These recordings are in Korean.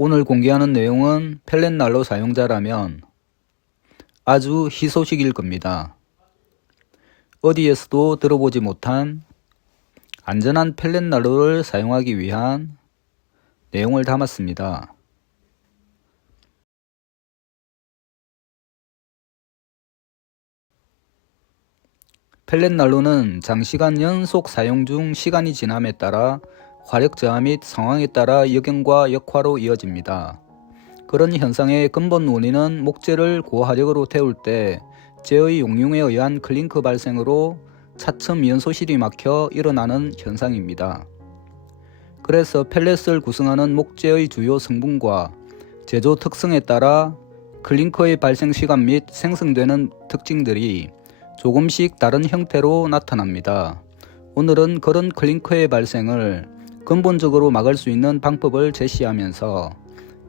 오늘 공개하는 내용은 펠렛난로 사용자라면 아주 희소식일 겁니다. 어디에서도 들어보지 못한 안전한 펠렛난로를 사용하기 위한 내용을 담았습니다. 펠렛난로는 장시간 연속 사용 중 시간이 지남에 따라 화력 저하 및 상황에 따라 역영과 역화로 이어집니다. 그런 현상의 근본 원인은 목재를 고화력으로 태울 때 재의 용융에 의한 클링크 발생으로 차츰 연소실이 막혀 일어나는 현상입니다. 그래서 펠렛을 구성하는 목재의 주요 성분과 제조 특성에 따라 클링크의 발생 시간 및 생성되는 특징들이 조금씩 다른 형태로 나타납니다. 오늘은 그런 클링크의 발생을 근본적으로 막을 수 있는 방법을 제시하면서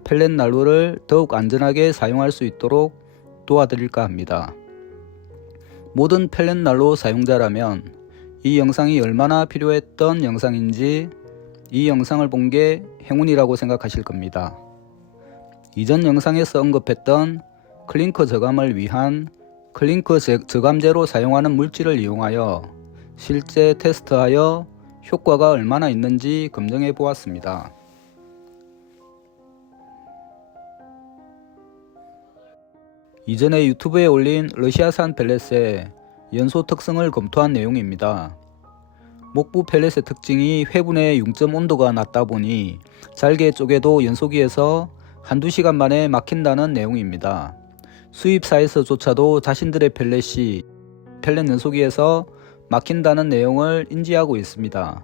펠렛난로를 더욱 안전하게 사용할 수 있도록 도와드릴까 합니다. 모든 펠렛난로 사용자라면 이 영상이 얼마나 필요했던 영상인지 이 영상을 본 게 행운이라고 생각하실 겁니다. 이전 영상에서 언급했던 클링크 저감을 위한 클링크 저감제로 사용하는 물질을 이용하여 실제 테스트하여 효과가 얼마나 있는지 검증해 보았습니다. 이전에 유튜브에 올린 러시아산 펠렛의 연소 특성을 검토한 내용입니다. 목부 펠렛의 특징이 회분의 융점 온도가 낮다 보니 잘게 쪼개도 연소기에서 한두 시간 만에 막힌다는 내용입니다. 수입사에서조차도 자신들의 펠렛이 펠렛 연소기에서 막힌다는 내용을 인지하고 있습니다.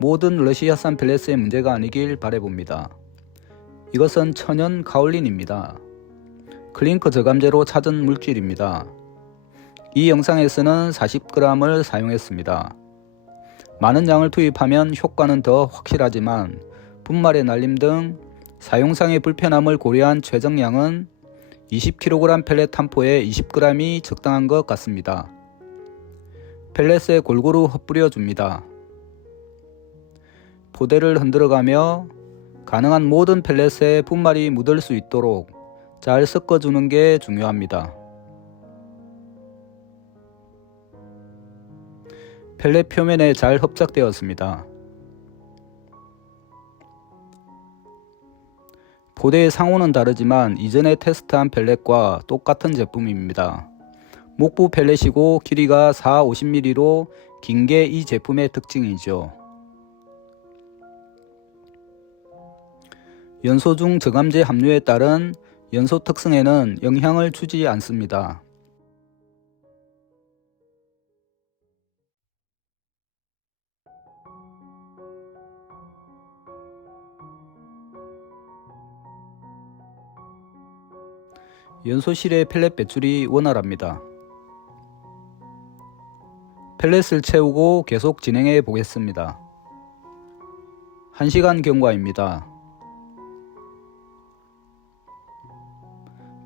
모든 러시아산 펠렛의 문제가 아니길 바라봅니다. 이것은 천연 가올린입니다. 클링크 저감제로 찾은 물질입니다. 이 영상에서는 40g을 사용했습니다. 많은 양을 투입하면 효과는 더 확실하지만 분말의 날림 등 사용상의 불편함을 고려한 최정량은 20kg 펠렛 한 포에 20g이 적당한 것 같습니다. 펠렛에 골고루 흩뿌려 줍니다. 포대를 흔들어가며 가능한 모든 펠렛에 분말이 묻을 수 있도록 잘 섞어주는 게 중요합니다. 펠렛 표면에 잘흡착되었습니다. 포대의 상호는 다르지만 이전에 테스트한 펠렛과 똑같은 제품입니다. 목부 펠렛이고 길이가 4-50mm로 긴 게 이 제품의 특징이죠. 연소 중 저감제 함유에 따른 연소 특성에는 영향을 주지 않습니다. 연소실의 펠렛 배출이 원활합니다. 펠렛을 채우고 계속 진행해 보겠습니다. 1시간 경과입니다.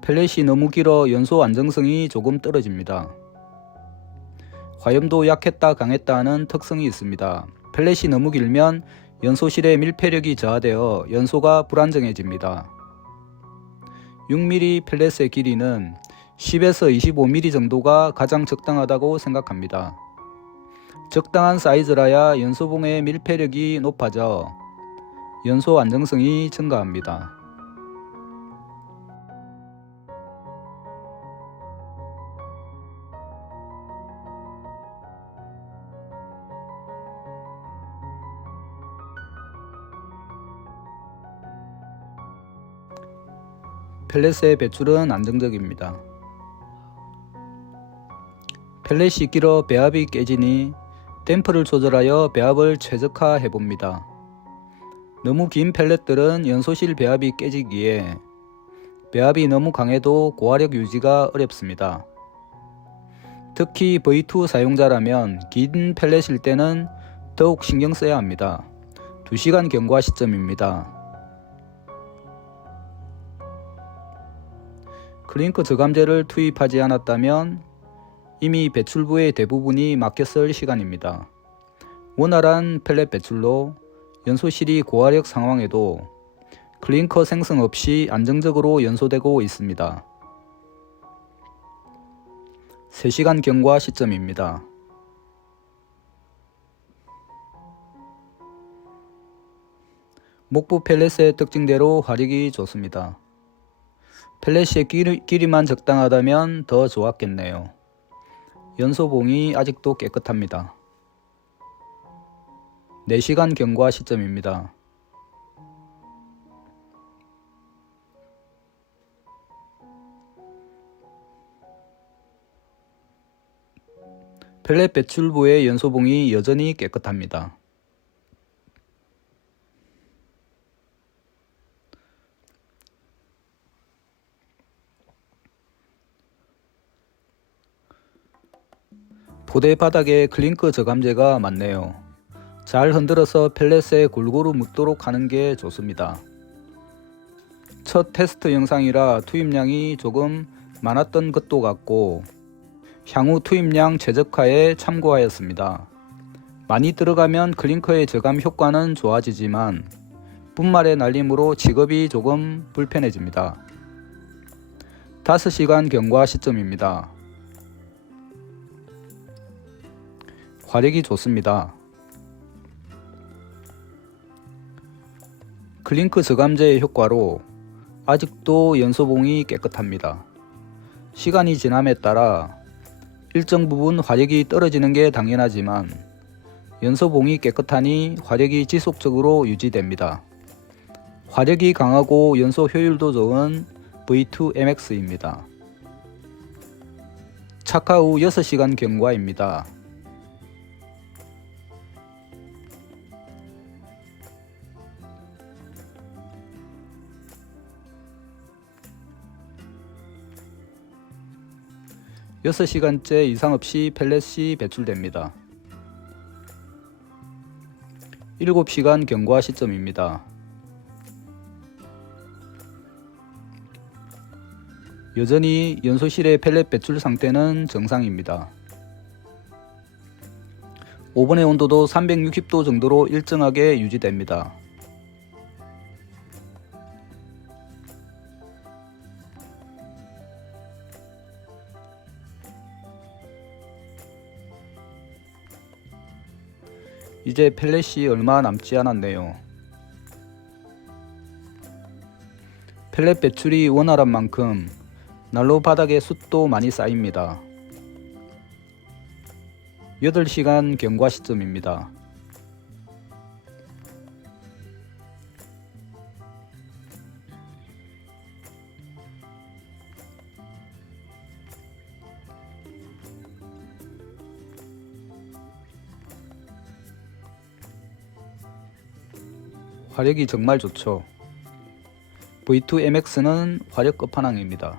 펠렛이 너무 길어 연소 안정성이 조금 떨어집니다. 화염도 약했다 강했다 하는 특성이 있습니다. 펠렛이 너무 길면 연소실의 밀폐력이 저하되어 연소가 불안정해집니다. 6mm 펠렛의 길이는 10에서 25mm 정도가 가장 적당하다고 생각합니다. 적당한 사이즈라야 연소봉의 밀폐력이 높아져 연소 안정성이 증가합니다. 펠렛의 배출은 안정적입니다. 펠렛이 길어 배합이 깨지니 댐프를 조절하여 배합을 최적화해 봅니다. 너무 긴 펠렛들은 연소실 배합이 깨지기에 배합이 너무 강해도 고화력 유지가 어렵습니다. 특히 V2 사용자라면 긴 펠렛일 때는 더욱 신경 써야 합니다. 2시간 경과 시점입니다. 클링크 저감제를 투입하지 않았다면 이미 배출부의 대부분이 막혔을 시간입니다. 원활한 펠렛 배출로 연소실이 고화력 상황에도 클링커 생성 없이 안정적으로 연소되고 있습니다. 3시간 경과 시점입니다. 목부 펠렛의 특징대로 화력이 좋습니다. 펠렛의 길이만 적당하다면 더 좋았겠네요. 연소봉이 아직도 깨끗합니다. 4시간 경과 시점입니다. 펠렛 배출부의 연소봉이 여전히 깨끗합니다. 포대 바닥에 클링커 저감제가 많네요. 잘 흔들어서 펠렛에 골고루 묻도록 하는 게 좋습니다. 첫 테스트 영상이라 투입량이 조금 많았던 것도 같고 향후 투입량 최적화에 참고하였습니다. 많이 들어가면 클링커의 저감 효과는 좋아지지만 분말의 날림으로 직업이 조금 불편해집니다. 5시간 경과 시점입니다. 화력이 좋습니다. 클링커 저감제의 효과로 아직도 연소봉이 깨끗합니다. 시간이 지남에 따라 일정 부분 화력이 떨어지는 게 당연하지만 연소봉이 깨끗하니 화력이 지속적으로 유지됩니다. 화력이 강하고 연소 효율도 좋은 V2MX입니다. 착화 후 6시간 경과입니다. 여섯 시간째 이상 없이 펠렛이 배출됩니다. 7시간 경과 시점입니다. 여전히 연소실의 펠렛 배출 상태는 정상입니다. 오븐의 온도도 360도 정도로 일정하게 유지됩니다. 이제 펠렛이 얼마 남지 않았네요. 펠렛 배출이 원활한 만큼 난로 바닥에 숯도 많이 쌓입니다. 8시간 경과 시점입니다. 화력이 정말 좋죠. V2MX는 화력 끝판왕입니다.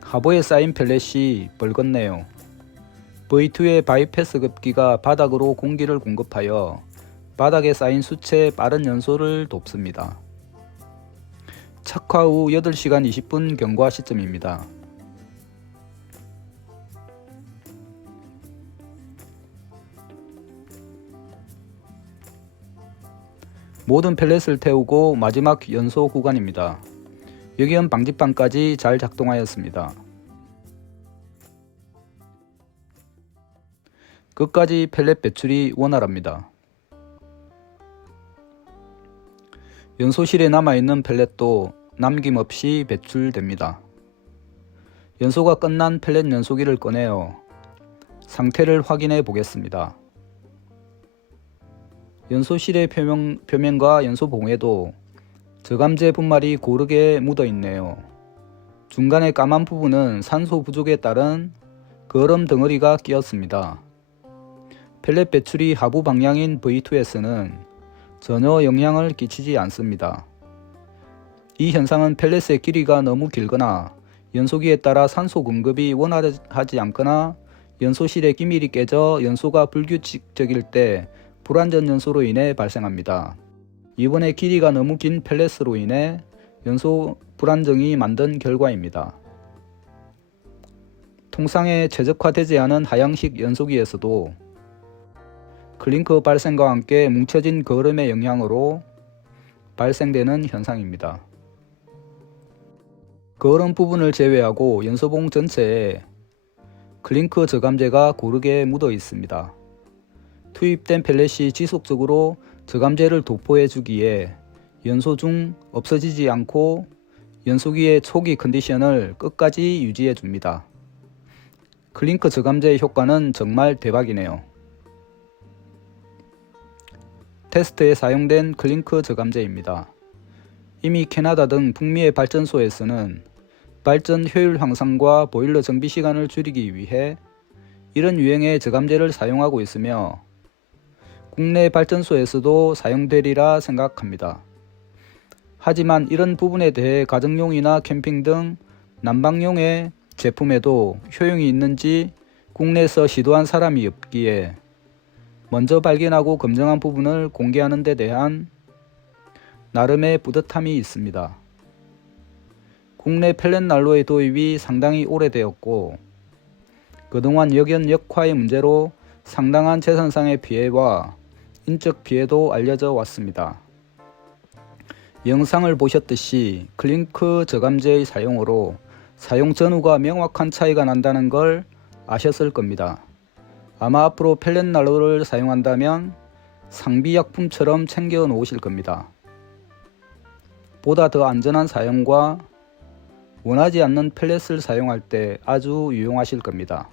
하부에 쌓인 펠렛이 벌겋네요. V2의 바이패스 급기가 바닥으로 공기를 공급하여 바닥에 쌓인 숯의 빠른 연소를 돕습니다. 착화 후 8시간 20분 경과 시점입니다. 모든 펠렛을 태우고 마지막 연소 구간입니다. 여기은 방지판까지 잘 작동하였습니다. 끝까지 펠렛 배출이 원활합니다. 연소실에 남아있는 펠렛도 남김없이 배출됩니다. 연소가 끝난 펠렛 연소기를 꺼내어 상태를 확인해 보겠습니다. 연소실의 표면과 연소봉에도 저감제 분말이 고르게 묻어 있네요. 중간의 까만 부분은 산소 부족에 따른 거름 덩어리가 끼었습니다. 펠렛 배출이 하부 방향인 V2S는 전혀 영향을 끼치지 않습니다. 이 현상은 펠렛의 길이가 너무 길거나 연소기에 따라 산소 공급이 원활하지 않거나 연소실의 기밀이 깨져 연소가 불규칙적일 때 불완전 연소로 인해 발생합니다. 이번에 길이가 너무 긴 펠렛으로 인해 연소 불안정이 만든 결과입니다. 통상에 최적화되지 않은 하향식 연소기에서도 클링커 발생과 함께 뭉쳐진 거름의 영향으로 발생되는 현상입니다. 그런 부분을 제외하고 연소봉 전체에 클링크 저감제가 고르게 묻어 있습니다. 투입된 펠렛이 지속적으로 저감제를 도포해 주기에 연소 중 없어지지 않고 연소기의 초기 컨디션을 끝까지 유지해 줍니다. 클링크 저감제의 효과는 정말 대박이네요. 테스트에 사용된 클링크 저감제입니다. 이미 캐나다 등 북미의 발전소에서는 발전 효율 향상과 보일러 정비 시간을 줄이기 위해 이런 유형의 저감제를 사용하고 있으며 국내 발전소에서도 사용되리라 생각합니다. 하지만 이런 부분에 대해 가정용이나 캠핑 등 난방용의 제품에도 효용이 있는지 국내에서 시도한 사람이 없기에 먼저 발견하고 검증한 부분을 공개하는 데 대한 나름의 뿌듯함이 있습니다. 국내 펠렛 난로의 도입이 상당히 오래되었고 그동안 역연 역화의 문제로 상당한 재산상의 피해와 인적 피해도 알려져 왔습니다. 영상을 보셨듯이 클링크 저감제의 사용으로 사용 전후가 명확한 차이가 난다는 걸 아셨을 겁니다. 아마 앞으로 펠렛 난로를 사용한다면 상비약품처럼 챙겨 놓으실 겁니다. 보다 더 안전한 사용과 원하지 않는 펠렛을 사용할 때 아주 유용하실 겁니다.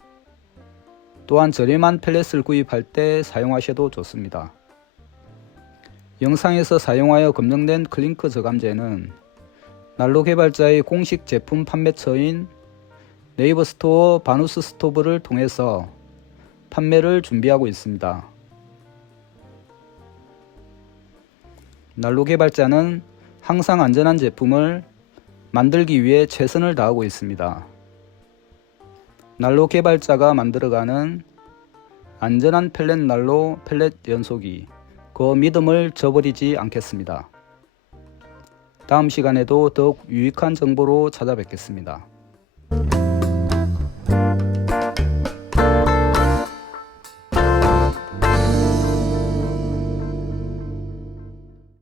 또한 저렴한 펠렛을 구입할 때 사용하셔도 좋습니다. 영상에서 사용하여 검증된 클링크 저감제는 난로 개발자의 공식 제품 판매처인 네이버 스토어 바누스 스토브를 통해서 판매를 준비하고 있습니다. 난로 개발자는 항상 안전한 제품을 만들기 위해 최선을 다하고 있습니다. 난로 개발자가 만들어가는 안전한 펠렛 난로 펠렛 연소기, 그 믿음을 저버리지 않겠습니다. 다음 시간에도 더욱 유익한 정보로 찾아뵙겠습니다.